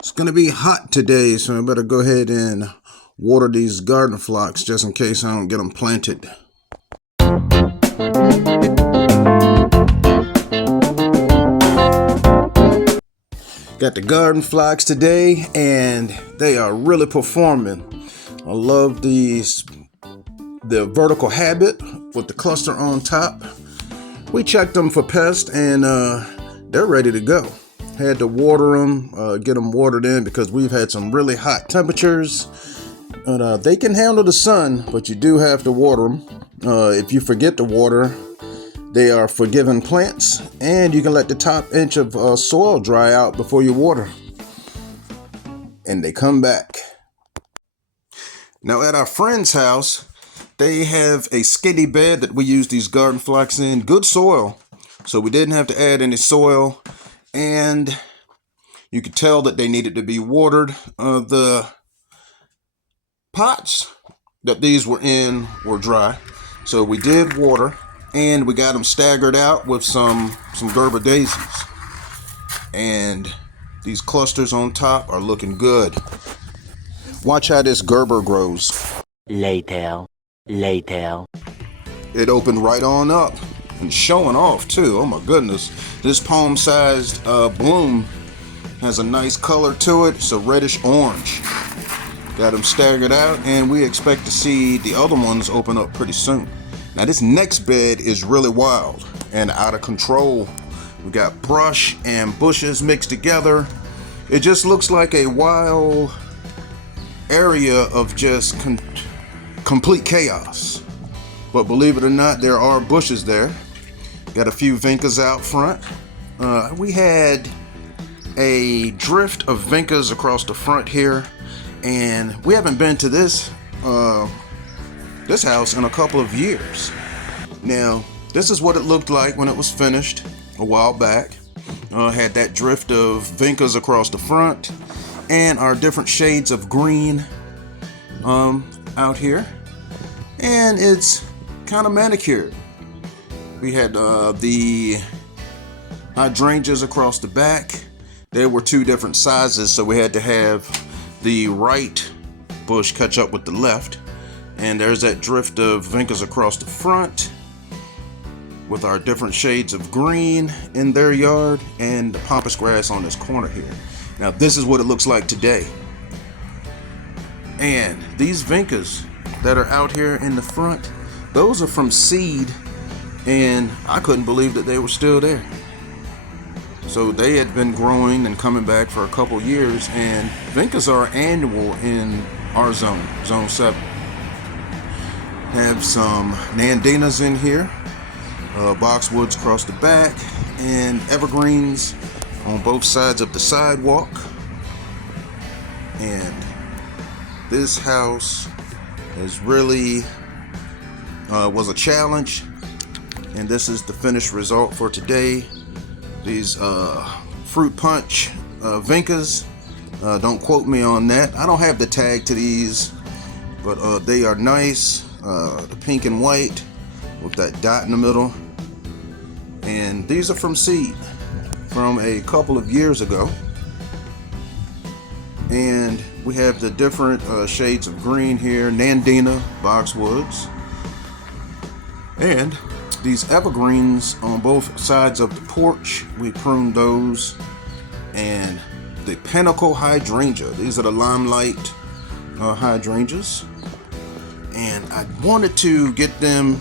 It's gonna be hot today, so I better go ahead and water these garden phlox just in case I don't get them planted. Got the garden phlox today, and they are really performing. I love the vertical habit with the cluster on top. We checked them for pests, and they're ready to go. Had to water them, get them watered in because we've had some really hot temperatures. But they can handle the sun, but you do have to water them. If you forget to water, they are forgiving plants, and you can let the top inch of soil dry out before you water. And they come back. Now at our friend's house, they have a skinny bed that we use these garden phlox in. Good soil, so we didn't have to add any soil. And you could tell that they needed to be watered. The pots that these were in were dry, so we did water, and we got them staggered out with some Gerber daisies. And these clusters on top are looking good. Watch how this Gerber grows. Later. It opened right on up and showing off too. Oh my goodness. This palm-sized bloom has a nice color to it. It's a reddish orange. Got them staggered out, and we expect to see the other ones open up pretty soon. Now this next bed is really wild and out of control. We got brush and bushes mixed together. It just looks like a wild area of just complete chaos. But believe it or not, there are bushes there. Got a few vincas out front. We had a drift of vincas across the front here, and we haven't been to this house in a couple of years. Now, this is what it looked like when it was finished a while back. Had that drift of vincas across the front, and our different shades of green out here, and it's kind of manicured. We had the hydrangeas across the back. There were two different sizes, so we had to have the right bush catch up with the left. And there's that drift of vincas across the front with our different shades of green in their yard, and the pampas grass on this corner here. Now this is what it looks like today. And these vincas that are out here in the front, those are from seed, and I couldn't believe that they were still there. So they had been growing and coming back for a couple years, and vincas are annual in our zone 7. Have some nandinas in here, boxwoods across the back, and evergreens on both sides of the sidewalk. And this house is really was a challenge, and this is the finished result for today. These fruit punch vincas, don't quote me on that. I don't have the tag to these, but they are nice. The pink and white with that dot in the middle, and these are from seed from a couple of years ago. And we have the different shades of green here, nandina, boxwoods, and these evergreens on both sides of the porch. We pruned those, and the pinnacle hydrangea. These are the limelight hydrangeas, and I wanted to get them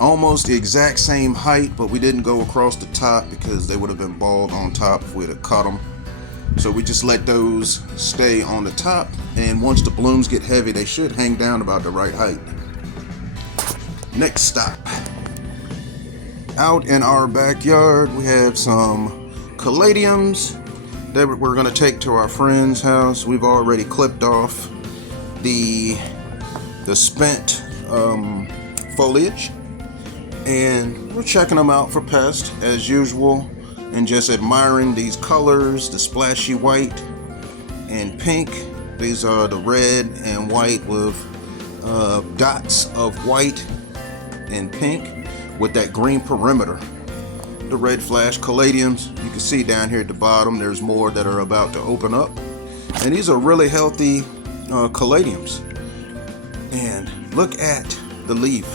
almost the exact same height, but we didn't go across the top because they would have been bald on top if we'd have cut them. So we just let those stay on the top, and once the blooms get heavy, they should hang down about the right height. Next stop, out in our backyard, we have some caladiums that we're going to take to our friend's house. We've already clipped off the spent foliage, and we're checking them out for pests as usual, and just admiring these colors, the splashy white and pink. These are the red and white with dots of white and pink with that green perimeter. the red flash caladiums. You can see down here at the bottom there's more that are about to open up, and these are really healthy caladiums. And look at the leaf,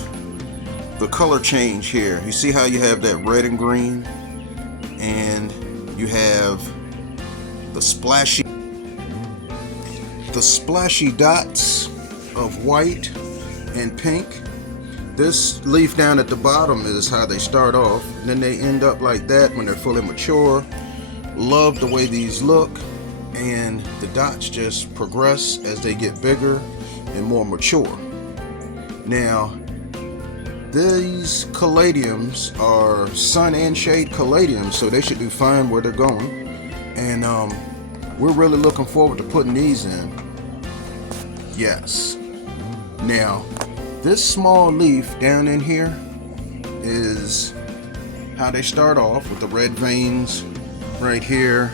the color change here. You see how you have that red and green, and you have the splashy dots of white and pink. This leaf down at the bottom is how they start off, and then they end up like that when they're fully mature. Love the way these look, and the dots just progress as they get bigger and more mature. Now, these caladiums are sun and shade caladiums, so they should do fine where they're going. And we're really looking forward to putting these in. Yes. Now, this small leaf down in here is how they start off, with the red veins right here,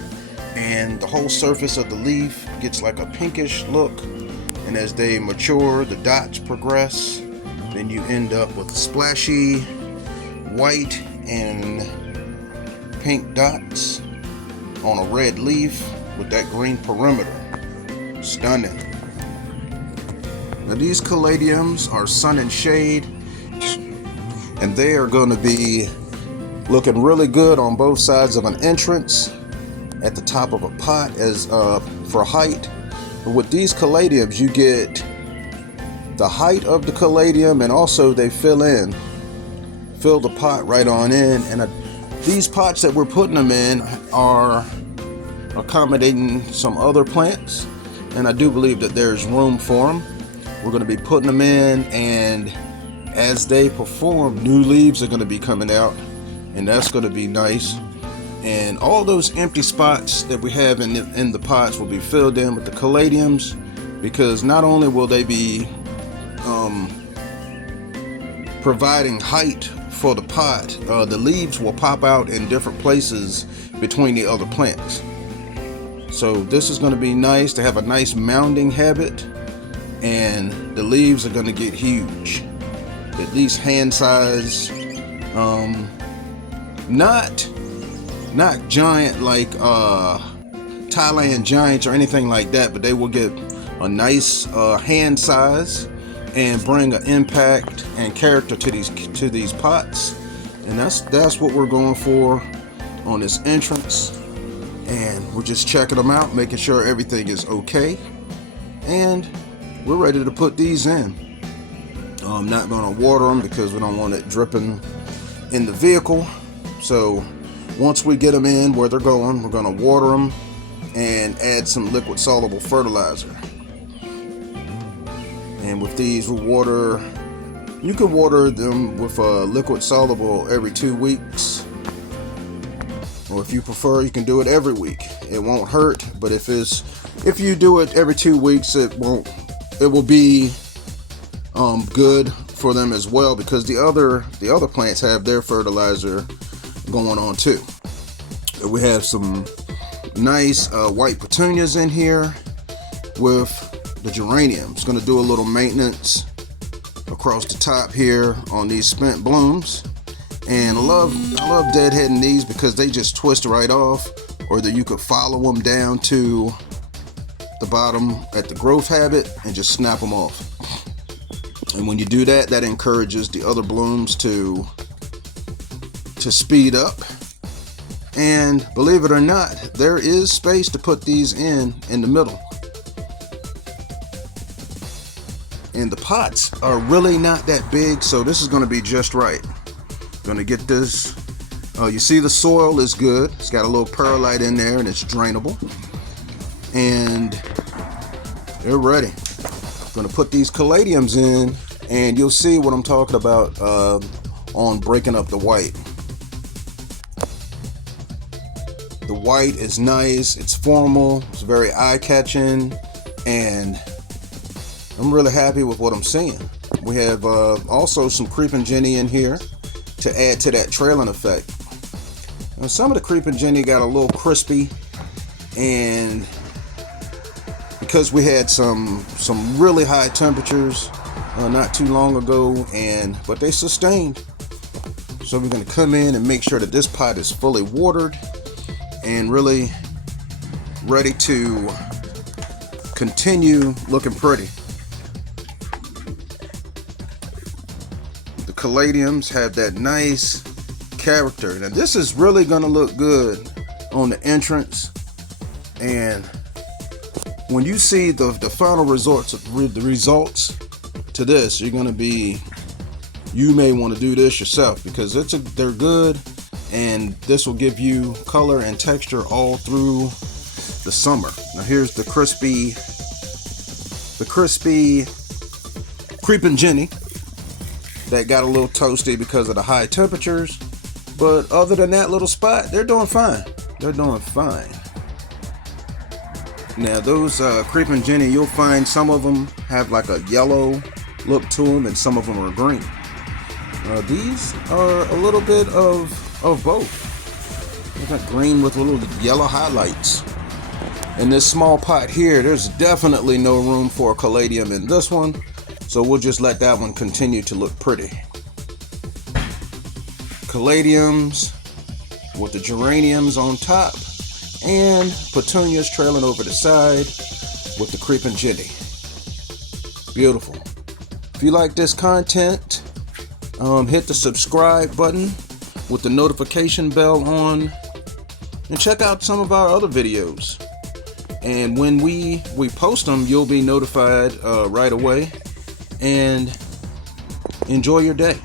and the whole surface of the leaf gets like a pinkish look. And as they mature, the dots progress. Then you end up with splashy white and pink dots on a red leaf with that green perimeter. Stunning. Now these caladiums are sun and shade, and they are going to be looking really good on both sides of an entrance, at the top of a pot as for height. But with these caladiums, you get the height of the caladium, and also they fill the pot right on in. And these pots that we're putting them in are accommodating some other plants, and I do believe that there's room for them. We're going to be putting them in, and as they perform, new leaves are going to be coming out, and that's going to be nice. And all those empty spots that we have in the pots will be filled in with the caladiums, because not only will they be providing height for the pot, the leaves will pop out in different places between the other plants. So this is going to be nice to have a nice mounding habit, and the leaves are going to get huge, at least hand size. Not giant like Thailand giants or anything like that, but they will get a nice hand size and bring an impact and character to these pots. And that's what we're going for on this entrance. And we're just checking them out, making sure everything is okay, and we're ready to put these in. I'm not going to water them because we don't want it dripping in the vehicle. So once we get them in where they're going, we're going to water them and add some liquid soluble fertilizer. And with these, you can water them with liquid soluble every 2 weeks, or if you prefer, you can do it every week. It won't hurt, but if you do it every 2 weeks, it will be good for them as well, because the other plants have their fertilizer going on too. We have some nice white petunias in here with the geraniums. Going to do a little maintenance across the top here on these spent blooms, and I love deadheading these because they just twist right off, or that you could follow them down to the bottom at the growth habit and just snap them off. And when you do that, that encourages the other blooms to speed up. And believe it or not, there is space to put these in the middle. And the pots are really not that big, so this is going to be just right. Going to get this. You see the soil is good. It's got a little perlite in there, and it's drainable. And they're ready. Going to put these caladiums in, and you'll see what I'm talking about on breaking up the white. The white is nice, it's formal, it's very eye-catching, and I'm really happy with what I'm seeing. We have also some creeping Jenny in here to add to that trailing effect. Now, some of the creeping Jenny got a little crispy, and because we had some really high temperatures not too long ago, but they sustained. So we're going to come in and make sure that this pot is fully watered and really ready to continue looking pretty. The Caladiums have that nice character. Now this is really going to look good on the entrance, and when you see the final results to this, you're going to be, you may want to do this yourself, because they're good, and this will give you color and texture all through the summer. Now here's the crispy Creeping Jenny that got a little toasty because of the high temperatures, but other than that little spot, they're doing fine. They're doing fine. Now those Creeping Jenny, you'll find some of them have like a yellow look to them, and some of them are green. These are a little bit of both. They got green with little yellow highlights. In this small pot here, there's definitely no room for a caladium in this one, so we'll just let that one continue to look pretty. Caladiums with the geraniums on top, and petunias trailing over the side with the Creeping Jenny. Beautiful. If you like this content, hit the subscribe button with the notification bell on, and check out some of our other videos. And when we post them, you'll be notified right away. And enjoy your day.